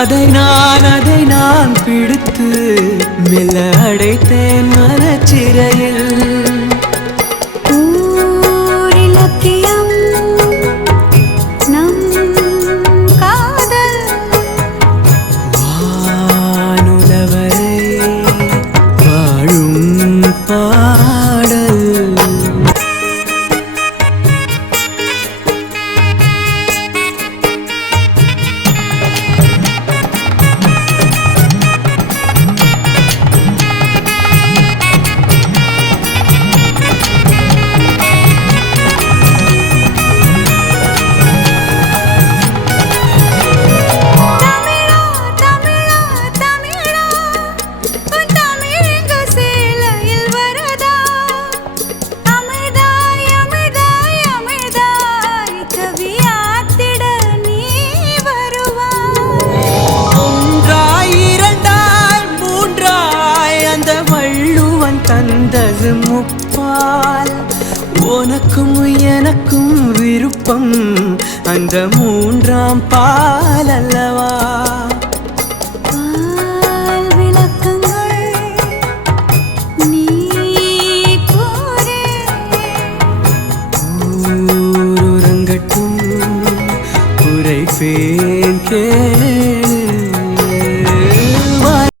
அதை நான் பிடித்து மெல்ல அடைத்தேன் மனச்சிறையில். இலக்கியம் நம் காதல் வானுலவரை வாழும் பாடல். தந்தது முப்பால் உனக்கும் எனக்கும் விருப்பம் அந்த மூன்றாம் பால் அல்லவா. விளக்கங்கள் நீ கூறே ஊரங்கட்டும் உரைப்பேன் கேள்.